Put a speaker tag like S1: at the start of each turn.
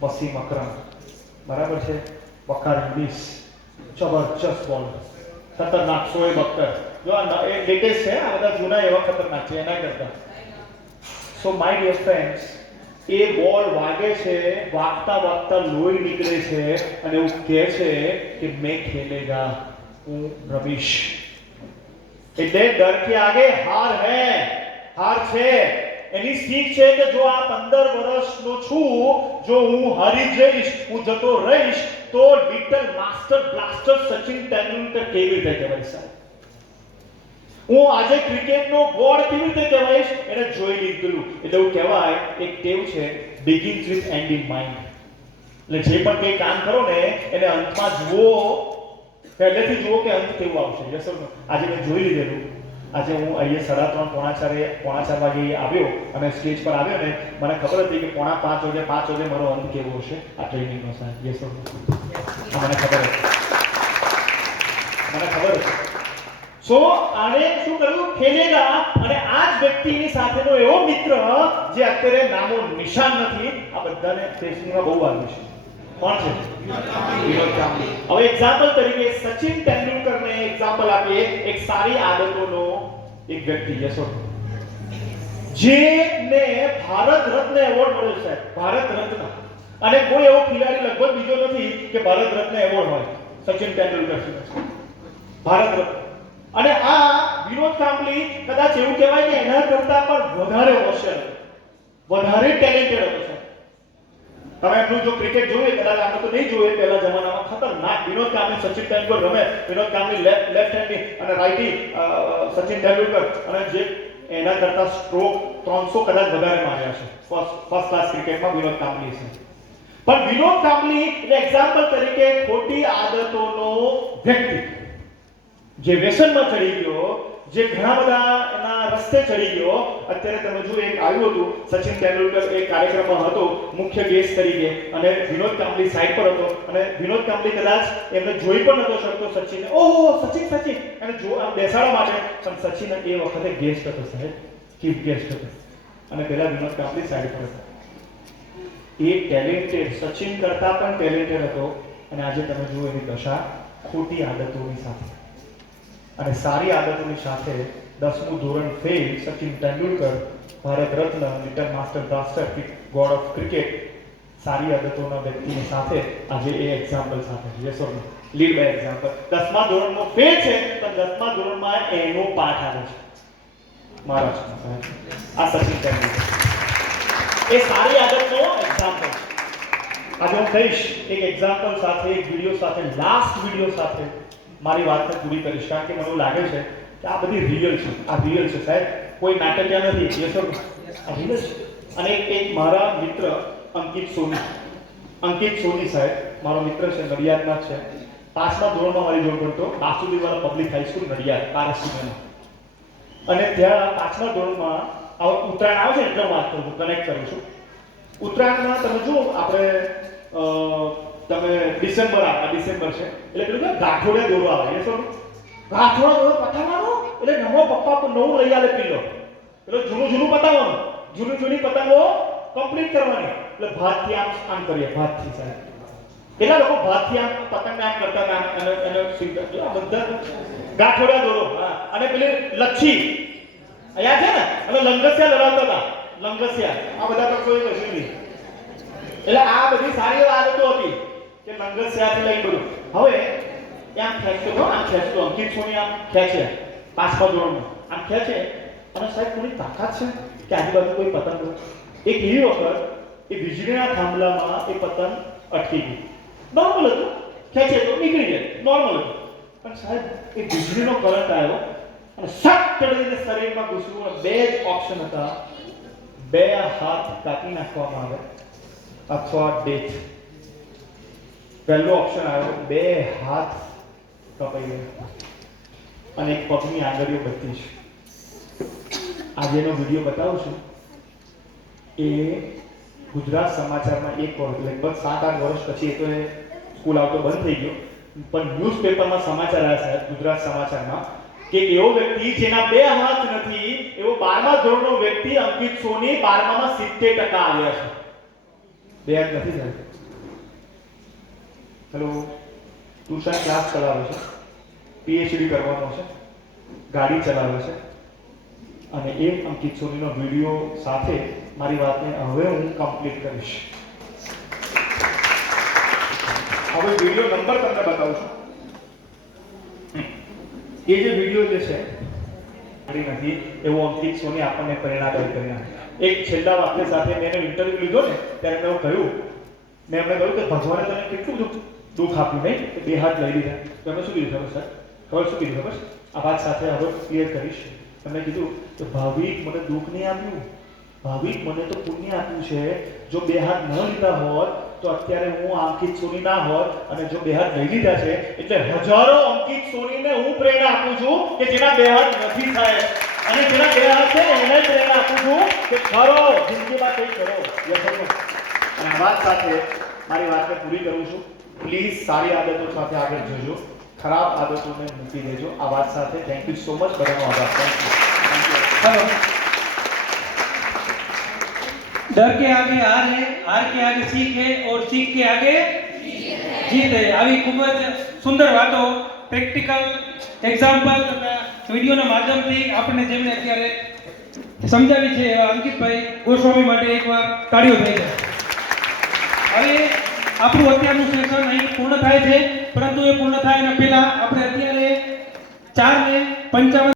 S1: વસીમ અકરમ બરાબર છે? વકાર ઇંગ્લિશ જબરજસ્ત બોલ ખતરનાક સોએ બક્કર જો આ એ લેટેસ્ટ છે, આ બધા જૂના એવા ખતરનાક છે, એના કરતા. સો માય ડિયર ફ્રેન્ડ્સ એ બોલ વાગે છે, વાગતા વાગતા લોહી નીકળે છે અને એવું કહે છે કે મેં ખેલેગા, હું રમીશ. એટલે ડર કે આગે હાર હે, હાર છે. એની શીખ છે કે જો આ પંદર વર્ષનો છું, જો હું હારી જઈશ, હું જતો રહીશ, તો little master blaster Sachin Tendulkar કેવી રીતે કહેવાય સાહેબ? હું આજે ક્રિકેટનો ગોડ કેવી રીતે કહેવાઈશ? એને જોઈ લીધેલું. એટલે એવું કહેવાય, એક ટેવ છે begins with end in mind એટલે જે પણ કંઈ કામ કરો ને, એને અંતમાં જુઓ. પહેલેથી જુઓ કે અંત કેવું આવશે. યસ આજે મેં જોઈ લીધેલું. આજે હું અહીંયા સાડા ત્રણ, પોણા ચારે, પોણા ચાર વાગે આવ્યો અને સ્ટેજ પર આવ્યો ને મને ખબર હતી કે પોણા પાંચ વાગે પાંચ વાગે મારો અંત કેવો હશે? આ ટ્રેનિંગનો સાહેબ યસ મને ખબર હતી. મને ખબર હતી. સો આને શું કર્યું? ખેલેલા અને આ જ વ્યક્તિની સાથેનો એવો મિત્ર જે અત્યારે નામો નિશાન નથી, આ બધાને ફેસબુકમાં બહુ આવ્યું છે. કોણ છે? વિનોદ કાંબલી હવે એક્ઝામ્પલ તરીકે સચિન તેંડુલકરને એક્ઝામ્પલ આપીએ. એક સારી આદતોનો એક વ્યક્તિ યશો જેને ભારત રત્ન એવોર્ડ મળ્યો છે ભારત રત્ન. અને કોઈ એવો ખેલાડી લગભગ બીજો નથી કે ભારત રત્ન એવોર્ડ હોય. સચિન તેંડુલકર છે. ભારત રત્ન. અને આ વિનોદ કાંબલી કદાચ એવું કહેવાય કે એના કરતા પણ વધારે હોશિયાર. વધારે ટેલેન્ટેડ હતો. તમે એમનું જો ક્રિકેટ જોયું કદાચ આપણે તો નહીં જોઈએ, પહેલા જમાનામાં ખતરનાક. વિનોદ કામની સચિન તેંડુલકર રમે. વિનોદ કાંબલી લેફ્ટ લેફ્ટ હેન્ડની અને રાઈટી સચિન તેંડુલકર. અને જે એના કરતા સ્ટ્રોક 300 કદાચ વધારે માર્યા છે. ફર્સ્ટ ફર્સ્ટ ક્લાસ ક્રિકેટમાં વિનોદ કાંબલી છે. પણ વિનોદ એટલે એક્ઝામ્પલ તરીકે ખોટી આદતોનો વ્યક્તિ જે વ્યસનમાં ચડી ગયો, જે ઘણા બધા એના રસ્તે ચડી ગયો, અત્યારે તમે જો એક આવ્યું હતું, સચિન તેંડુલકર એ કાર્યક્રમમાં હતો, મુખ્ય ગેસ્ટ તરીકે, અને વિનોદ કાંબલી સાઈડ પર હતો, અને વિનોદ કાંબલી કદાચ એમને જોઈ પણ નતો શકતો સચિન ઓહો, સચિન સચિન! એને જો આમ બેસાડવા માટે, પણ સચિન એ વખતે ગેસ્ટ હતો સાહેબ ચીફ ગેસ્ટ હતો. અને પેલા વિનોદ કાંબલી સાઈડ પર હતા. એ ટેલેન્ટેડ સચિન કરતા પણ ટેલેન્ટેડ હતો, અને આજે તમે જુઓ એની દશા ખોટી આદતોની સાથે. અને સારી આદતોની સાથે દસમું ધોરણ fail Sachin Tendulkar, Bharat Ratna little master blaster god of cricket સારી આદતોના વ્યક્તિની સાથે આજે એ એક્ઝામ્પલ સાથે yes or lead by example દસમા ધોરણમાં ફેલ છે, પણ દસમા ધોરણમાં એનો પાઠ આવે છે. મહારાષ્ટ્રમાં આ સચિન તેંડુલકર. એ સારી આદતનો એક્ઝામ્પલ આજે હું કહીશ, એક એક્ઝામ્પલ સાથે, એક વીડિયો સાથે લાસ્ટ વીડિયો સાથે મારી વાતને પૂરી કરીશ. કારણ કે મને એવું લાગે છે કે આ બધી રિયલ છે. આ રિયલ છે. સાહેબ, કોઈ નાટકીય નથી. યસ ઓર આ રિયલ છે. અને એક મારા મિત્ર, અંકિત સોની. અંકિત સોની સાહેબ, મારો મિત્ર છે, નડિયાદના છે. પાસમાં ધોરણમાં મારી જોડ ભણતો Basudiwala public high school Nadiad પારસીમાં અને ત્યાં પાંચમા ધોરણમાં આવો ઉત્તરાયણ આવે છે, એટલે હું વાત કરું છું. કનેક્ટ કરું છું. ઉત્તરાયણમાં તમે જુઓ, આપણે ડિસેમ્બર આ ડિસેમ્બર છે. એટલે પેલું કે ગાંઠોડિયા દોરો આવે. એ શું? ગાંઠોડા દોરો પતાવવાનો એટલે નવો પપ્પા પણ નવું લઈ આવે પીલો. એટલે જૂનું જૂનું પતાવવાનું. જૂનું જૂની પતંગો કમ્પ્લીટ કરવાની. એટલે ભાતથી આમ આમ કરીએ. ભાતથી, સાહેબ. કેટલા લોકો ભાતથી આમ પતંગને આમ કરતા આમ અને અને આ બધા ગાંઠોડા દોરો. અને પેલી લચ્છી. અહીંયા છે ને? અને લંગસિયા લડાવતા હતા. લંગસિયા. આ બધા તો કોઈ કશું નહીં. એટલે આ બધી સારી આદતો હતી. કે લંગસિયાથી લઈ ગયું હવે, ત્યાં ખેંચતો હતો આમ ખેંચતો અંકિત સોની આમ ખેંચે પાંચમા ધોરણમાં આમ ખેંચે અને સાહેબ કોની તાકાત છે કે આજુબાજુ કોઈ પતંગ એક એવી વખત એ વીજળીના થાંભલામાં એ પતંગ અટકી ગઈ. નોર્મલ હતું. ખેંચે તો નીકળી જાય. નોર્મલ હતું. પણ સાહેબ, એ વીજળીનો કરંટ આવ્યો અને સટ ચડીને શરીરમાં ઘૂસવું અને બે જ ઓપ્શન હતા. બે હાથ કાપી નાખવામાં આવે. અથવા ડેથ પહેલો ઓપ્શન આવ્યો, બે હાથ કપાઈ ગયા અને એક પગની આંગળીઓ બધી છે આજે એનો વીડિયો બતાવું છું. એ ગુજરાત સમાચારમાં એક લગભગ સાત આઠ વર્ષ પછી એ તો એ સ્કૂલ આવતો બંધ થઈ ગયો. પણ ન્યૂઝપેપરમાં સમાચાર આવ્યા સાહેબ, ગુજરાત સમાચારમાં, કે એવો વ્યક્તિ જેના બે હાથ નથી, એવો બારમા ધોરણનો વ્યક્તિ અંકિત સોની બારમામાં સિત્તેર ટકા આવ્યા છે. બે હાથ નથી સાહેબ. હેલો ટ્યુશન ક્લાસ ચલાવે છે? પીએચડી કરવાનો છે? ગાડી ચલાવે છે? અને એ અંકિત સોનીનો વીડિયો સાથે મારી વાતને હવે હું કમ્પ્લીટ કરીશ. હવે વીડિયો નંબર તમને બતાવું છું. એ જે વીડિયો જે છે, મારી નથી, એવો અંકિત સોની આપણને પ્રેરણાદાયી કરી નાખે. એક છેલ્લા વાક્ય સાથે મેં ઇન્ટરવ્યુ લીધો ને, ત્યારે મેં કહ્યું. મેં એમને કહ્યું કે ભગવાને તને કેટલું બધું દુઃખ આપ્યું નહીં, બે હાથ લઈ લીધા. તો એમને શું કીધું, ખબર સર ખબર શું કીધું, ખબર આ વાત સાથે હવે ક્લિયર કરીશ. એમણે કીધું કે ભાવિક મને દુઃખ નહીં આપ્યું? ભાવિક મને તો પુણ્ય આપ્યું છે. જો બે હાથ ન લીધા હોત, તો અત્યારે હું અંકિત સોની ના હોત અને જો બે હાથ લઈ લીધા છે, એટલે હજારો અંકિત સોનીને હું પ્રેરણા આપું છું કે જેના બે હાથ નથી થાય. અને જેના બે હાથ છે, એને પ્રેરણા આપું છું કે ખરો, જિંદગીમાં કંઈ કરો યથાર્થ. અને વાત સાથે મારી વાતને પૂરી કરું છું. પ્લીઝ સારી આદતો સાથે આગળ જજો ખરાબ આદતોને મૂકી દેજો આ વાત સાથે થેન્ક યુ સો મચ બધાનો આભાર થેન્ક યુ
S2: हेलो डर के आगे हार है हार के आगे सीख है और सीख के आगे જીત है આવી ખૂબ જ સુંદર વાતો પ્રેક્ટિકલ એક્ઝામ્પલ વિડીયોના માધ્યમથી આપણને જેમણે અત્યારે સમજાવી છે એવા અંકિતભાઈ ગોસ્વામી માટે એકવાર તાળીઓ થઈ છે હવે આપણું અત્યારનું સેશન અહીં પૂર્ણ થાય છે, પરંતુ એ પૂર્ણ થાય એના પહેલા આપણે અત્યારે ચાર ને પંચાવન